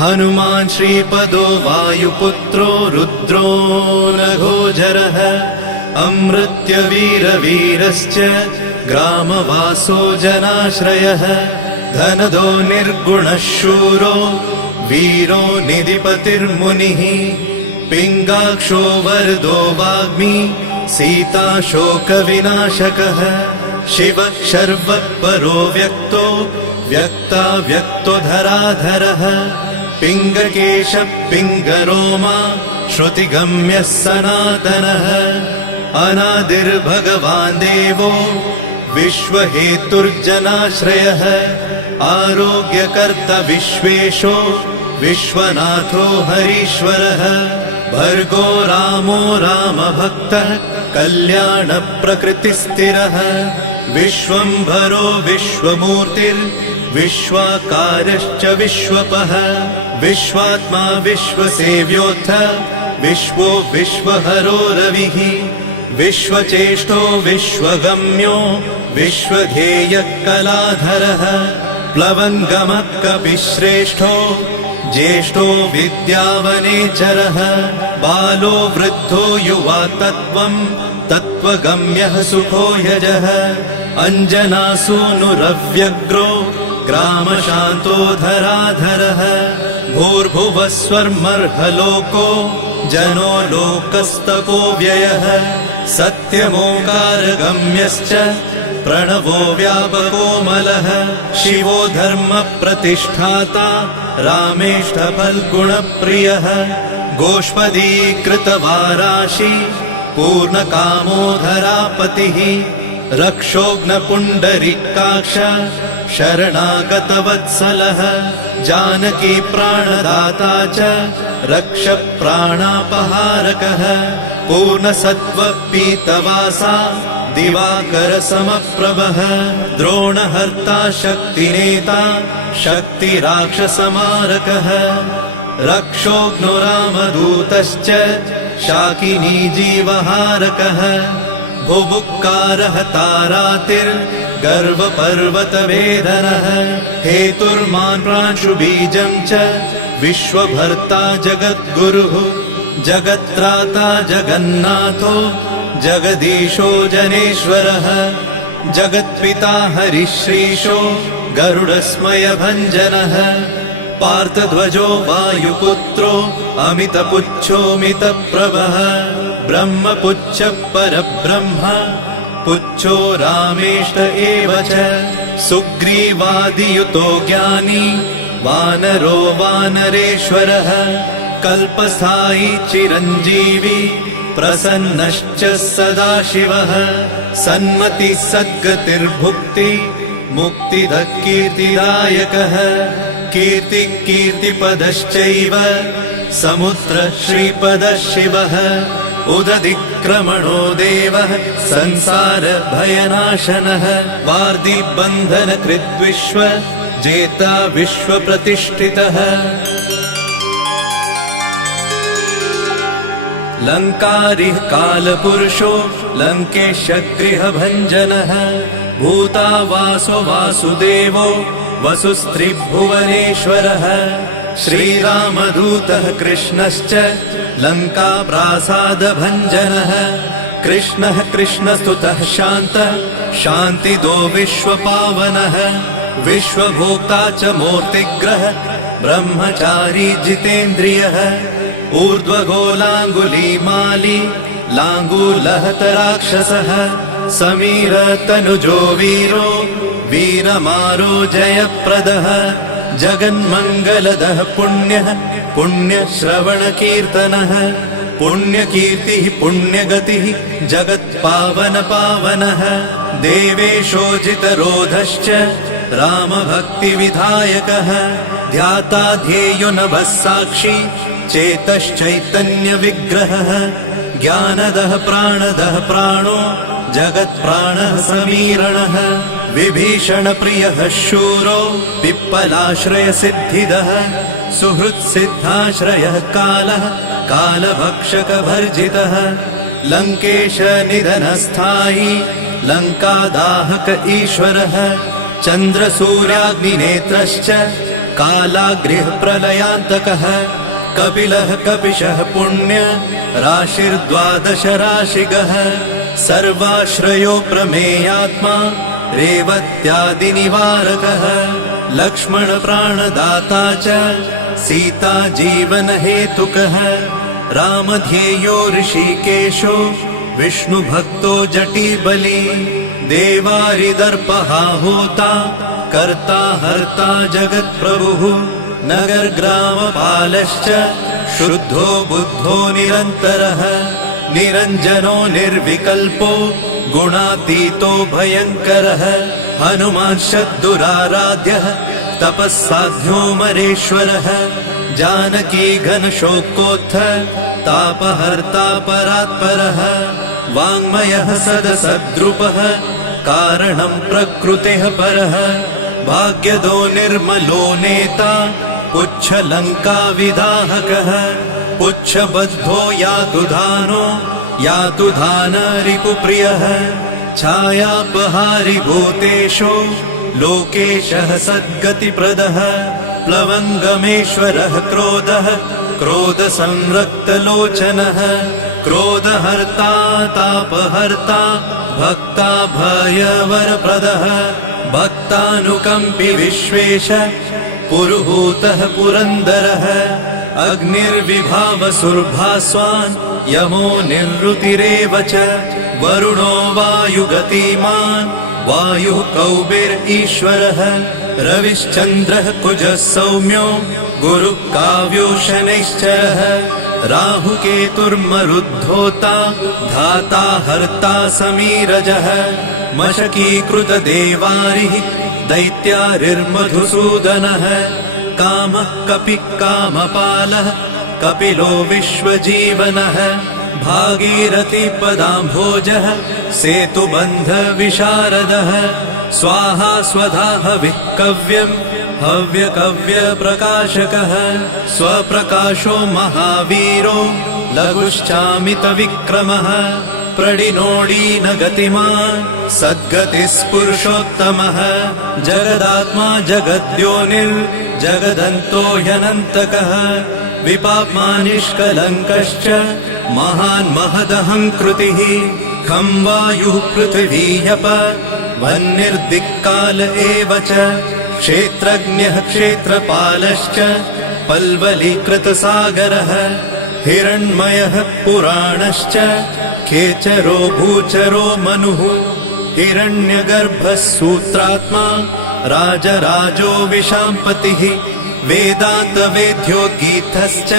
हनुमान् श्रीपदो वायुपुत्रो रुद्रो नघोजरः अमृत्यवीरवीरश्च ग्रामवासो जनाश्रयः धनदो निर्गुणः शूरो वीरो निधिपतिर्मुनिः पिङ्गाक्षो वरदो वाग्मी सीताशोकविनाशकः शिवः शर्वपरो व्यक्तो व्यक्ताव्यक्तो धराधरः पिङ्गकेशः पिङ्गरोमा श्रुतिगम्यः सनातनः अनादिर्भगवान् देवो विश्वहेतुर्जनाश्रयः आरोग्यकर्ता विश्वेशो विश्वनाथो हरीश्वरः भर्गो रामो रामभक्तः कल्याणप्रकृतिस्थिरः विश्वम्भरो विश्वमूर्तिर्विश्वाकारश्च विश्वपः विश्वात्मा विश्वसेव्योऽथ विश्वो विश्वहरो रविः विश्वचेष्टो विश्वगम्यो विश्वध्येयः कलाधरः प्लवङ्गमः कपिश्रेष्ठो ज्येष्ठो विद्यावनेचरः बालो वृद्धो युवा तत्त्वगम्यः सुखो यजः अञ्जनासूनुरव्यग्रो ग्रामशान्तो धराधरः भूर्भुवस्वर्मर्हलोको जनो लोकस्तपो व्ययः सत्यमोङ्कारगम्यश्च प्रणवो व्यापकोमलः शिवो धर्मप्रतिष्ठाता रामेष्ठफल्गुणप्रियः गोष्पदीकृतवाराशि पूर्णकामोधरापतिः रक्षोघ्नपुण्डरीकाक्ष शरणागतवत्सलः जानकी प्राणदाता च रक्षप्राणापहारकः पूर्णसत्त्वपीतवासा दिवाकरसमप्रभः द्रोणहर्ता शक्तिनेता शक्तिराक्षसमारकः रक्षोघ्नो रामदूतश्च शाकिनी जीवहारकः भुभुक्कारः तारातिर्गर्वपर्वतवेदनः हेतुर्मान् प्रांशुबीजं च विश्वभर्ता जगद्गुरुः जगत्त्राता जगन्नाथो जगदीशो जनेश्वरः जगत्पिता हरिश्रीशो गरुडस्मयभञ्जनः पार्थध्वजो वायुपुत्रो अमितपुच्छोऽमितप्रभः ब्रह्मपुच्छः परब्रह्म पुच्छो रामेष्ट एव च सुग्रीवादियुतो ज्ञानी वानरो वानरेश्वरः कल्पस्थायी चिरञ्जीवी प्रसन्नश्च सदाशिवः सन्मतिः सद्गतिर्भुक्ति मुक्तिदः कीर्तिदायकः कीर्तिः कीर्तिपदश्चैव समुद्रः श्रीपदः शिवः उदधिक्रमणो देवः संसारभयनाशनः वार्धिबन्धनकृद्विश्व जेता विश्वप्रतिष्ठितः लङ्कारिः कालपुरुषो लङ्केशगृहभञ्जनः भूतावासो वासुदेवो वसुस्त्रिभुवनेश्वरः श्रीरामदूतः कृष्णश्च लङ्काप्रासादभञ्जनः कृष्णः कृष्णस्तुतः शान्तः शान्तिदो विश्वपावनः विश्वभोक्ता च मूर्तिग्रह ब्रह्मचारी जितेन्द्रियः ऊर्ध्वगोलाङ्गुलीमाली लाङ्गूलहतराक्षसः समीरतनुजो वीरो वीरमारो जयप्रदः जगन्मङ्गलदः पुण्यः पुण्यश्रवणकीर्तनः पुण्यकीर्तिः पुण्यगतिः जगत्पावनपावनः देवेशोजितरोधश्च रामभक्तिविधायकः ध्याता ध्येयो नभः साक्षी चेतश्चैतन्यविग्रहः ज्ञानदः प्राणदः प्राणो जगत्प्राणः समीरणः विभीषणप्रियः शूरो पिप्पलाश्रयसिद्धिदः सुहृत्सिद्धाश्रयः कालः कालभक्षकभर्जितः लङ्केशनिधनस्थायी लङ्कादाहक ईश्वरः चन्द्रसूर्याग्निनेत्रश्च कालाग्निः प्रलयान्तकः कपिलः कपिशः पुण्य राशिर्द्वादश राशिगः सर्वाश्रयो प्रमेयात्मा रेवत्यादिनिवारकः लक्ष्मण प्राणदाता च सीता जीवनहेतुकः रामध्येयो ऋषिकेशो विष्णुभक्तो जटिबली देवारिदर्पहा होता कर्ता हर्ता जगत्प्रभुः नगरग्रामपालश्च शुद्धो बुद्धो निरन्तरः निरञ्जनो निर्विकल्पो गुणातीतो भयङ्करः हनुमान्शद्दुराराध्यः तपस्साध्यो मरेश्वरः जानकी घनशोकोत्थ तापहर्ता परात्परः वाङ्मयः सदसद्रुपः कारणं प्रकृतेः परः भाग्यदो निर्मलो नेता पुच्छलङ्काविदाहकः पुच्छबद्धो यातु दानो यातु दानरिपुप्रियः छायापहारि भूतेषु लोकेशः सद्गतिप्रदः प्लवङ्गमेश्वरः क्रोधः क्रोधसंरक्तलोचनः क्रोधहर्ता तापहर्ता भक्ता भयवरप्रदः भक्तानुकम्पि विश्वेश पुरुहूतः पुरन्दरः अग्निर्विभावसुर्भास्वान् यमो निरृतिरेव च वरुणो वायुगतिमान् वायुः कौबेर्ईश्वरः रविश्चन्द्रः कुजः सौम्यो गुरुः काव्यो शनैश्चरः राहुकेतुर्मरुद्धोता धाता हर्ता समीरजः मशकीकृतदेवारिः दैत्यारिर्मधुसूदनः कामः कपिः कामपालः कपिलो विश्वजीवनः भागीरथीपदाम्भोजः सेतुबन्धविशारदः स्वाहा स्वधा हविः कव्यम् हव्यकव्यप्रकाशकः स्वप्रकाशो महावीरो लघुश्चामितविक्रमः प्रडिनोडीनगतिमान् सद्गतिस्पुरुषोत्तमः जगदात्मा जगद्योनिर्जगदन्तो ह्यनन्तकः विपाप्मा निष्कलङ्कश्च महान् महदहङ्कृतिः खं वायुः पृथिवीयप वह्निर्दिक्काल एव च क्षेत्रज्ञः क्षेत्रपालश्च पल्वलीकृतसागरः हिरण्मयः पुराणश्च खेचरो भूचरो मनुः हिरण्यगर्भः सूत्रात्मा राजराजो विशाम्पतिः वेदान्तवेद्योद्गीतश्च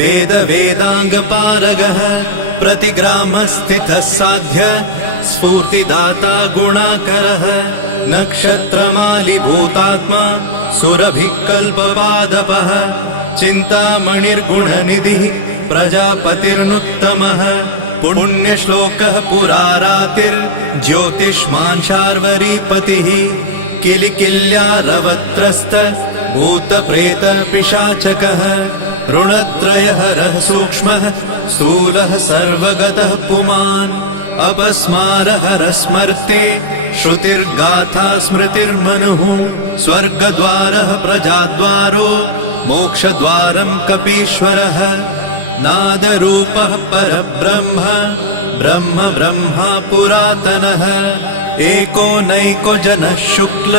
वेदवेदाङ्गपारगः प्रतिग्रामस्थितः साध्य स्फूर्तिदाता गुणाकरः नक्षत्रमालिभूतात्मा सुरभिकल्पपादपः चिन्तामणिर्गुणनिधिः प्रजापतिर्नुत्तमः पुण्यश्लोकः पुरारातिर्ज्योतिष्मान् शार्वरीपतिः किलिकिल्यारवत्रस्त भूतप्रेतपिशाचकः ऋणत्रयहरः सूक्ष्मः स्थूलः सर्वगतः पुमान् अपस्मारहरः स्मर्ते श्रुतिर्गाथा स्मृतिर्मनुः स्वर्गद्वारः प्रजाद्वारो मोक्षद्वारं कपीश्वरः नादरूपः परब्रह्म ब्रह्म ब्रह्मा पुरातनः एको नैको जनः शुक्ल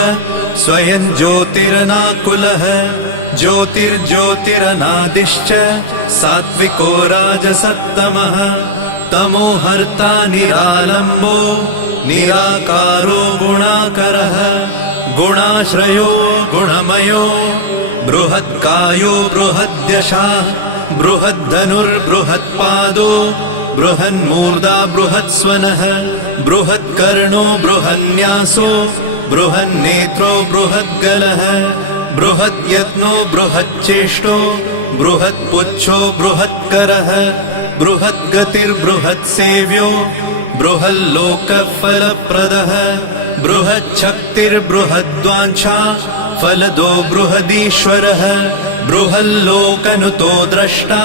स्वयं ज्योतिरनाकुलः ज्योतिर्ज्योतिरनादिश्च सात्विको राजसत्तमः तमोहर्ता निरालम्बो निराकारो गुणाकरः गुणाश्रयो गुणमयो बृहत्कायो बृहद्यशा बृहद्धनुर्बृहत्पादो बृहन्मूर्धा बृहत्स्वनः बृहत्कर्णो बृहन्यासो बृहन्नेत्रो बृहद्गलः बृहद्यत्नो बृहच्चेष्टो बृहत्पुच्छो बृहत्करः बृहद्गतिर्बृहत्सेव्यो बृहल्लोकफलप्रदः बृहच्छक्तिर्बृहद्वाञ्छा फलदो बृहदीश्वरः बृहल्लोकनुतो द्रष्टा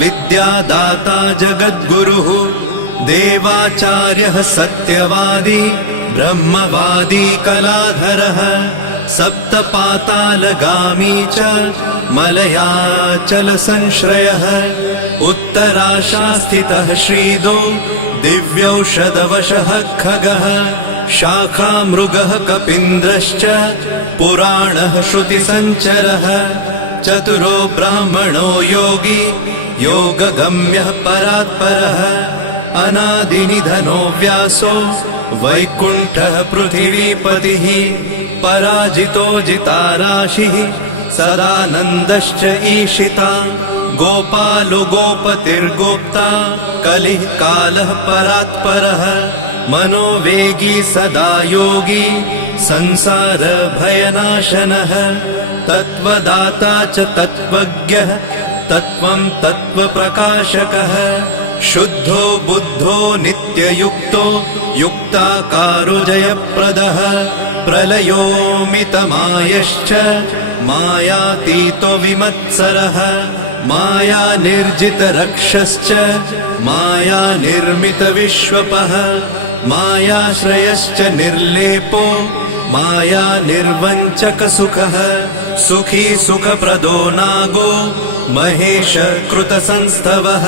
विद्यादाता जगद्गुरुः देवाचार्यः सत्यवादी ब्रह्मवादी कलाधरः सप्तपातालगामी च मलयाचलसंश्रयः उत्तराशास्थितः श्रीदो दिव्यौषधवशः खगः शाखामृगः कपीन्द्रश्च पुराणः श्रुतिसञ्चरः चतुरो ब्राह्मणो योगी योगगम्यः परात्परः अनादिनिधनो व्यासो वैकुण्ठः पृथिवीपतिः पराजितो जिताराशिः सदानन्दश्च ईशिता गोपालो गोपतिर्गोप्ता कलिः कालः परात्परः मनोवेगी सदा योगी संसारभयनाशनः तत्त्वदाता च तत्त्वज्ञः तत्त्वं तत्त्वप्रकाशकः शुद्धो बुद्धो नित्ययुक्तो युक्ताकारो जयप्रदः प्रलयोमितमायश्च मायातीतो विमत्सरः मायानिर्जितरक्षश्च मायानिर्मितविश्वपः मायाश्रयश्च निर्लेपो मायानिर्वञ्चकसुखः सुखी सुखप्रदो नागो महेश कृतसंस्थवः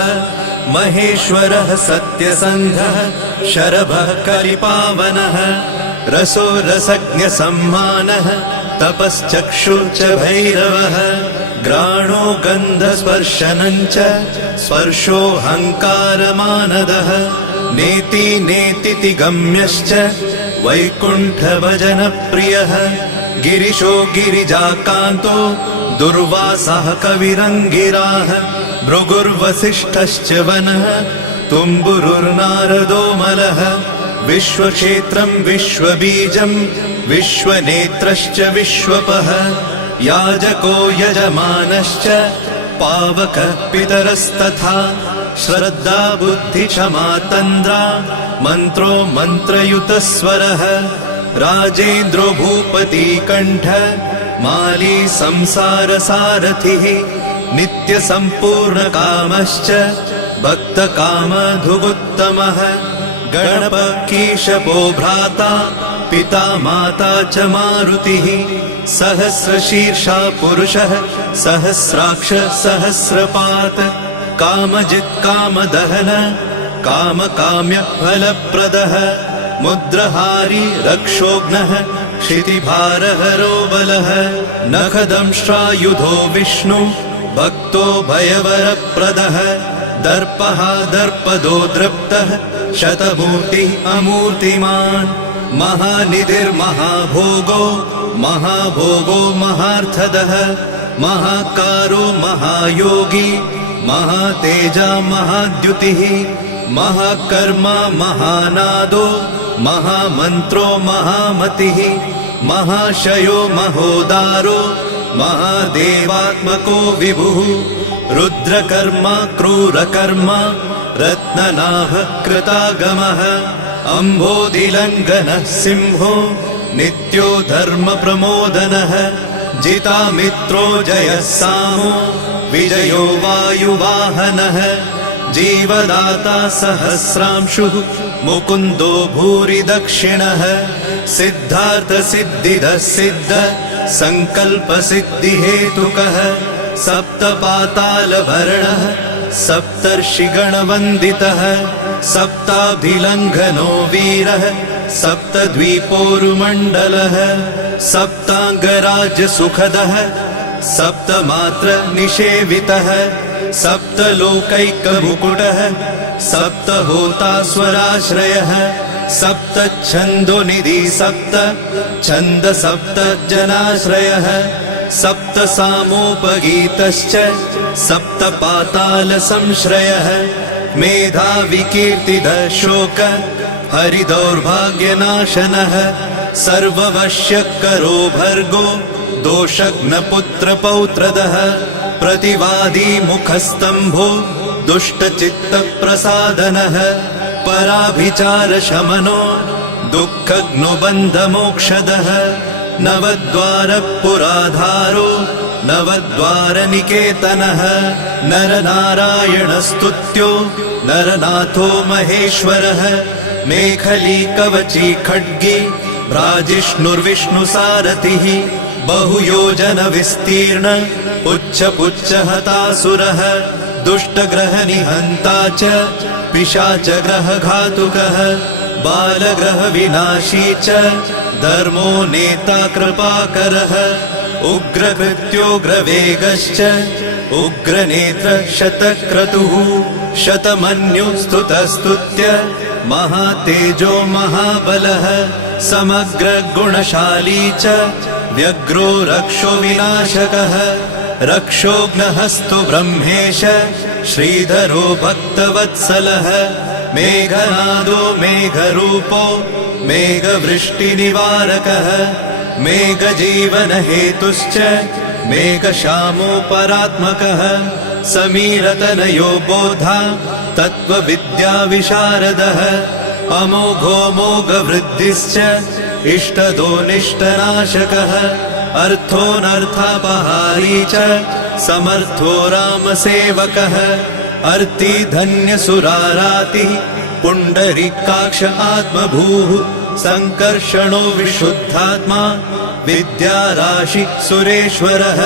महेश्वरः सत्यसन्धः शरभः कलिपावनः रसो रसज्ञसम्मानः तपश्चक्षु च भैरवः घ्राणो गन्धस्पर्शनञ्च स्पर्शोऽहङ्कारमानदः नेति नेतिति गम्यश्च वैकुण्ठभजनप्रियः गिरिशो गिरिजाकान्तो दुर्वासः कविरङ्गिराः भृगुर्वसिष्ठश्च वनः तुम्बुरुर्नारदो मलः विश्वक्षेत्रं विश्वबीजं विश्वनेत्रश्च विश्वपः याजको यजमानश्च पावकः पितरस्तथा श्रद्धा बुद्धिक्षमा तन्द्रा मन्त्रो मन्त्रयुतस्वरः राजेन्द्रो भूपतिकण्ठ माली संसारसारथिः नित्यसम्पूर्णकामश्च भक्तकामधुगुत्तमः गणपकीशपो भ्राता पिता माता च मारुतिः सहस्रशीर्षा पुरुषः सहस्राक्ष सहस्रपात् कामजित् कामदहन कामकाम्यफलप्रदः मुद्रहारी रक्षोघ्नः क्षितिभारहरो बलः नखदंष्ट्रायुधो विष्णु भक्तो भयवरप्रदः दर्पः दर्पदो दृप्तः शतमूर्तिः अमूर्तिमान् महानिधिर्महाभोगो महाभोगो महार्थदः महाकारो महायोगी महातेजा महाद्युतिः महाकर्मा महानादो महामन्त्रो महामतिः महाशयो महोदारो महादेवात्मको विभुः रुद्रकर्मा क्रूरकर्मा रत्ननाभकृतागमः अम्भोधिलङ्घनः सिंहो नित्यो धर्मप्रमोदनः जितामित्रो जयः सामो विजयो वायुवाहनः जीवदाता सहस्रांशुः मुकुन्दो भूरि दक्षिणः सिद्धार्थसिद्धिदः सिद्ध सङ्कल्पसिद्धिहेतुकः सप्तपातालभरणः सप्तर्षिगणवन्दितः सप्ताभिलङ्घनो वीरः सप्तद्वीपोरुमण्डलः सप्ताङ्गराजसुखदः सप्तमात्र निषेवितः सप्तलोकैकमुकुटः सप्तहोतास्वराश्रयः सप्तच्छन्दोनिधि सप्त छन्द सप्तजनाश्रयः सप्तसामोपगीतश्च सप्तपातालसंश्रयः मेधाविकीर्तिदः शोक हरिदौर्भाग्यनाशनः सर्ववश्यकरो भर्गो दोषघ्नपुत्रपौत्रदः प्रतिवादी मुखस्तम्भो दुष्टचित्तप्रसादनः पराभिचारशमनो दुःखघ्नुबन्धमोक्षदः नवद्वारपुराधारो नवद्वारनिकेतनः नरनारायणस्तुत्यो नरनाथो महेश्वरः मेखली कवची खड्गी भ्राजिष्णुर्विष्णुसारथिः बहुयोजन विस्तीर्ण पुच्छ हतासुरः दुष्टग्रहनिहन्ता च पिशाचग्रहघातुकः बालग्रहविनाशी च धर्मो नेता कृपाकरः उग्रकृत्योग्रवेगश्च उग्रनेत्र शतक्रतुः शतमन्युस्तुतस्तुत्य महातेजो महाबलः समग्रगुणशाली च व्यग्रो रक्षो विनाशकः रक्षोघ्नहस्तो ब्रह्मेश श्रीधरो भक्तवत्सलः मेघनादो मेघरूपो मेघवृष्टिनिवारकः मेघजीवनहेतुश्च मेघश्यामो परात्मकः समीरतनयो बोधा तत्त्वविद्याविशारदः अमोघो मोघवृद्धिश्च इष्टदो निष्टनाशकः अर्थोऽनर्थापहारी च समर्थो रामसेवकः अर्तिधन्यसुरारातिः पुण्डरीकाक्ष आत्मभूः सङ्कर्षणो विशुद्धात्मा विद्याराशि सुरेश्वरः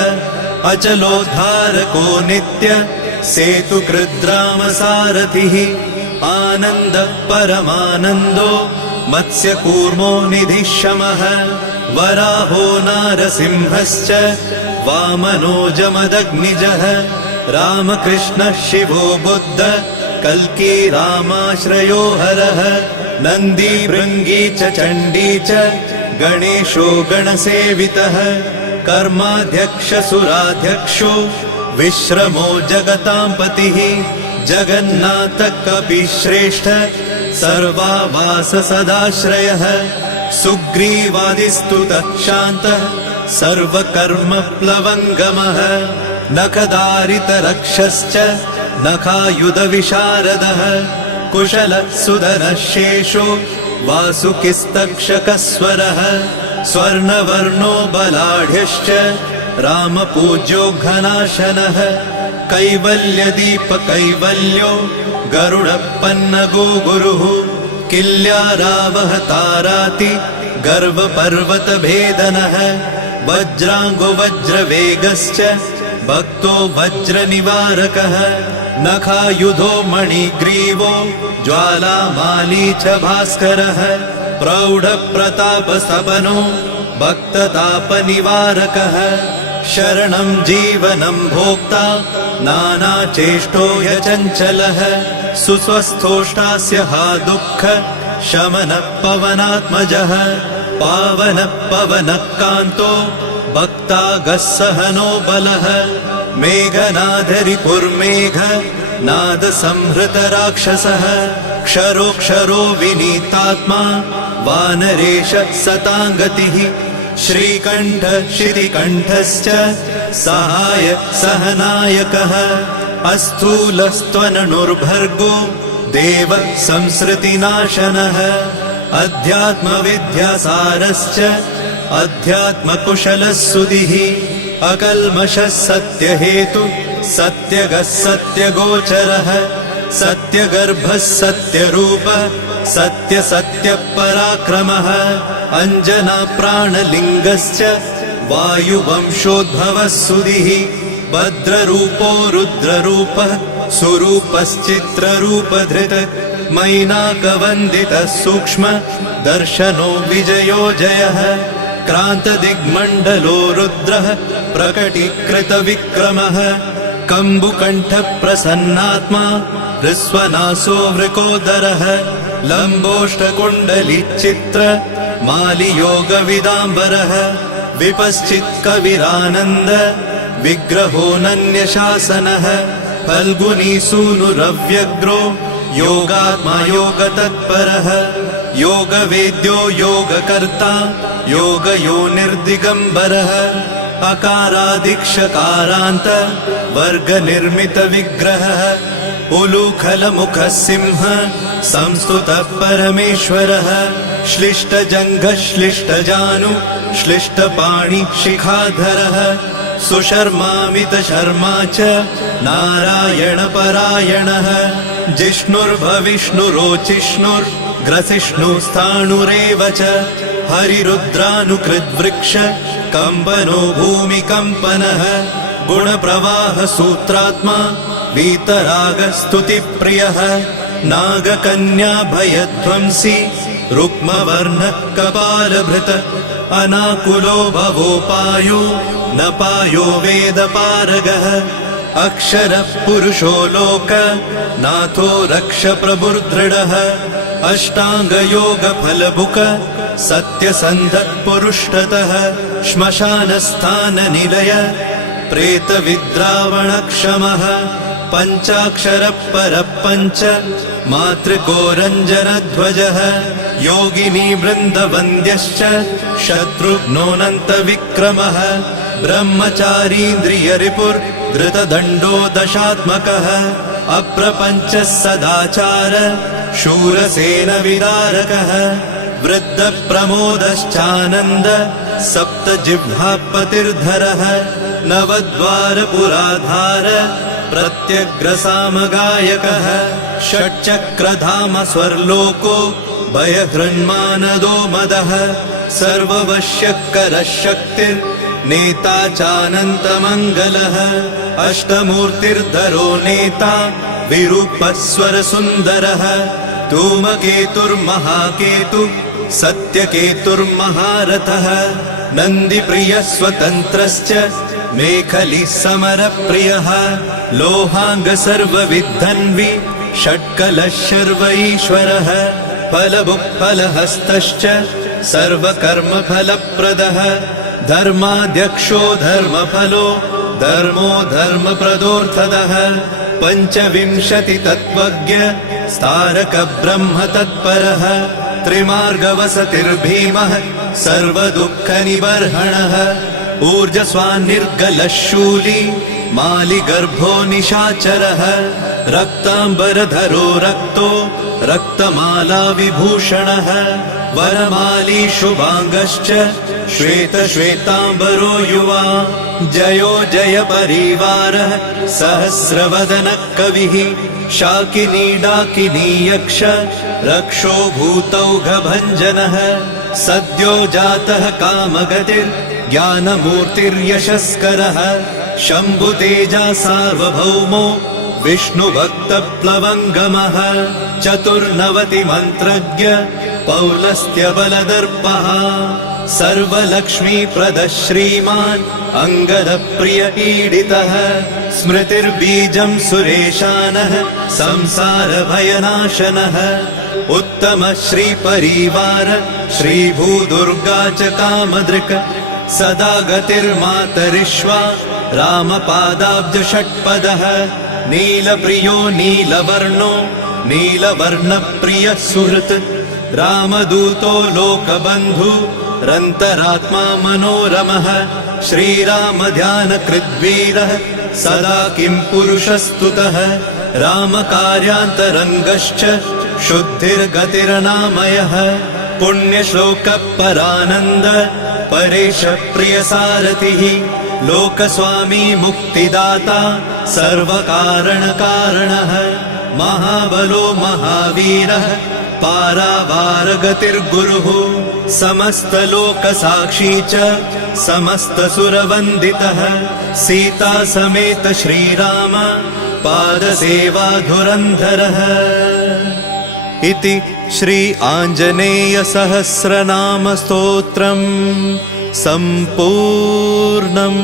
अचलोद्धारको नित्य सेतुकृद्रामसारथिः आनन्द परमानन्दो मत्स्यकूर्मो निधिशमः वराहो नारसिंहश्च वामनो जमदग्निजः रामकृष्णः शिवो बुद्ध कल्की रामाश्रयो हरः नन्दी भृङ्गी च चण्डी च गणेशो गणसेवितः कर्माध्यक्षसुराध्यक्षो विश्रमो जगतां पतिः जगन्नाथ कपिश्रेष्ठ सर्वावास सदाश्रयः सुग्रीवादिस्तुतः शान्तः सर्वकर्मप्लवङ्गमः नखदारितरक्षश्च नखायुधविशारदः कुशलः सुधरः शेषो वासुकिस्तक्षकस्वरः स्वर्णवर्णो बलाढ्यश्च रामपूज्यो घनाशनः कैवल्यदीपकैवल्यो गरुडपन्नगो गुरुः किल्यारावहताराति गर्वपर्वतभेदनः वज्राङ्गो वज्रवेगश्च भक्तो वज्रनिवारकः नखायुधो मणिग्रीवो ज्वालामाली च भास्करः प्रौढप्रतापसपनो भक्ततापनिवारकः शरणं जीवनं भोक्ता नानाचेष्टो ह्यचञ्चलः सुस्वस्थोष्टास्य हा दुःख शमनः पवनात्मजः पावनः पवनः कान्तो भक्तागः सहनो बलः मेघनादरिपुर्मेघ नादसंहृतराक्षसः क्षरोक्षरो विनीतात्मा वानरेश सताङ्गतिः श्रीकण्ठ शितिकण्ठश्च सहाय सहनायकः अस्थूलस्त्वननुर्भर्गो देव संसृतिनाशनः अध्यात्मविद्यासारश्च अध्यात्मकुशलः सुधिः अकल्मषः सत्यहेतु सत्यगः सत्यगोचरः सत्यगर्भः सत्यरूपः सत्यपराक्रमः अञ्जनाप्राणलिङ्गश्च वायुवंशोद्भवः सुधिः भद्ररूपो रुद्ररूपः सुरूपश्चित्ररूपधृत मैनाकवन्दितः सूक्ष्म दर्शनो विजयो जयः क्रान्तदिग्मण्डलो रुद्रः प्रकटीकृतविक्रमः कम्बुकण्ठप्रसन्नात्मा हृस्वनासो वृकोदरः लम्बोष्ठकुण्डलिचित्र मालियोगविदाम्बरः विपश्चित्कविरानन्द विग्रहोऽनन्यशासनः फल्गुनीसूनुरव्यग्रो योगात्मा योगतत्परः योगवेद्यो योगकर्ता योगयोनिर्दिगम्बरः अकारादिक्षकारान्त वर्गनिर्मितविग्रहः उलूखलमुखः सिंह संस्तुतः परमेश्वरः श्लिष्टजङ्घः श्लिष्टजानु श्लिष्टपाणि शिखाधरः सुशर्मामितशर्मा च नारायणपरायणः जिष्णुर्भविष्णुरोचिष्णुर् ग्रसिष्णुस्थाणुरेव च हरिरुद्रानुकृद्वृक्ष कम्पनो भूमिकम्पनः गुणप्रवाहसूत्रात्मा वीतरागस्तुतिप्रियः नागकन्या भयध्वंसी रुक्मवर्णः कपालभृत अनाकुलो भवोपायो न पायो वेदपारगः अक्षरः पुरुषो लोक नाथो रक्ष प्रभुर्दृढः अष्टाङ्गयोगफलभुक सत्यसन्धः पुरुष्टतः श्मशानस्थाननिलय प्रेतविद्रावणक्षमः पञ्चाक्षरः परः पञ्च मातृको रञ्जनध्वजः योगिनी वृन्दवन्द्यश्च शत्रुघ्नोऽनन्तविक्रमः ब्रह्मचारीन्द्रियरिपुर्धृतदण्डो दशात्मकः अप्रपञ्चः सदाचार शूरसेनविदारकः वृद्धप्रमोदश्चानन्द सप्तजिह्वापतिर्धरः नवद्वारपुराधार प्रत्यग्रसामगायकः षट्चक्रधाम स्वर्लोको भयहृन्मानदो मदः सर्ववश्यकरः शक्तिर्नेता चानन्तमङ्गलः अष्टमूर्तिर्धरो नेता विरूपस्वरसुन्दरः धूमकेतुर्महाकेतु सत्यकेतुर्महारथः नन्दिप्रियः स्वतन्त्रश्च मेखली समरप्रियः लोहाङ्ग सर्वविद्धन्वि षट्कलः शर्व ईश्वरः फलभुक्फलहस्तश्च सर्वकर्मफलप्रदः धर्माध्यक्षो धर्मफलो धर्मो धर्मप्रदोऽर्थदः पञ्चविंशतितत्त्वज्ञ स्तारक ब्रह्म तत्परः त्रिमार्गवसतिर्भीमः सर्वदुःखनिबर्हणः ऊर्जस्वान्निर्गलः शूली मालिगर्भो निशाचरः रक्ताम्बरधरो रक्तो रक्तमाला विभूषणः वरमाली शुभाङ्गश्च श्वेतश्वेताम्बरो युवा जयो जय परिवारः सहस्रवदनः कविः शाकिनी डाकिनी यक्ष रक्षो भूतौघभञ्जनः सद्यो जातः कामगतिर्ज्ञानमूर्तिर्यशस्करः शम्भुतेजा सार्वभौमो विष्णुभक्तप्लवङ्गमः चतुर्नवतिमन्त्रज्ञ पौलस्त्यबलदर्पः सर्वलक्ष्मीप्रदः श्रीमान् अङ्गदप्रिय ईडितः स्मृतिर्बीजं सुरेशानः संसारभयनाशनः उत्तमः श्रीपरिवार श्रीभूदुर्गा च कामदृक् सदा गतिर्मातरिष्वा रामपादाब्जषट्पदः नीलप्रियो नीलवर्णो नीलवर्णप्रियः सुहृत् रामदूतो लोकबन्धु रन्तरात्मा मनोरमः श्रीरामध्यानकृद्वीरः सदा किं पुरुषस्तुतः रामकार्यान्तरङ्गश्च शुद्धिर्गतिरनामयः पुण्यश्लोकपरानन्द परेश प्रियसारथिः लोकस्वामी मुक्तिदाता सर्वकारणकारणः महाबलो महावीरः पारावारगतिर्गुरुः समस्तलोकसाक्षी च समस्तसुरवन्दितः सीता समेत श्रीराम पादसेवाधुरन्धरः इति श्री आञ्जनेय सहस्रनाम स्तोत्रम् सम्पूर्णम्।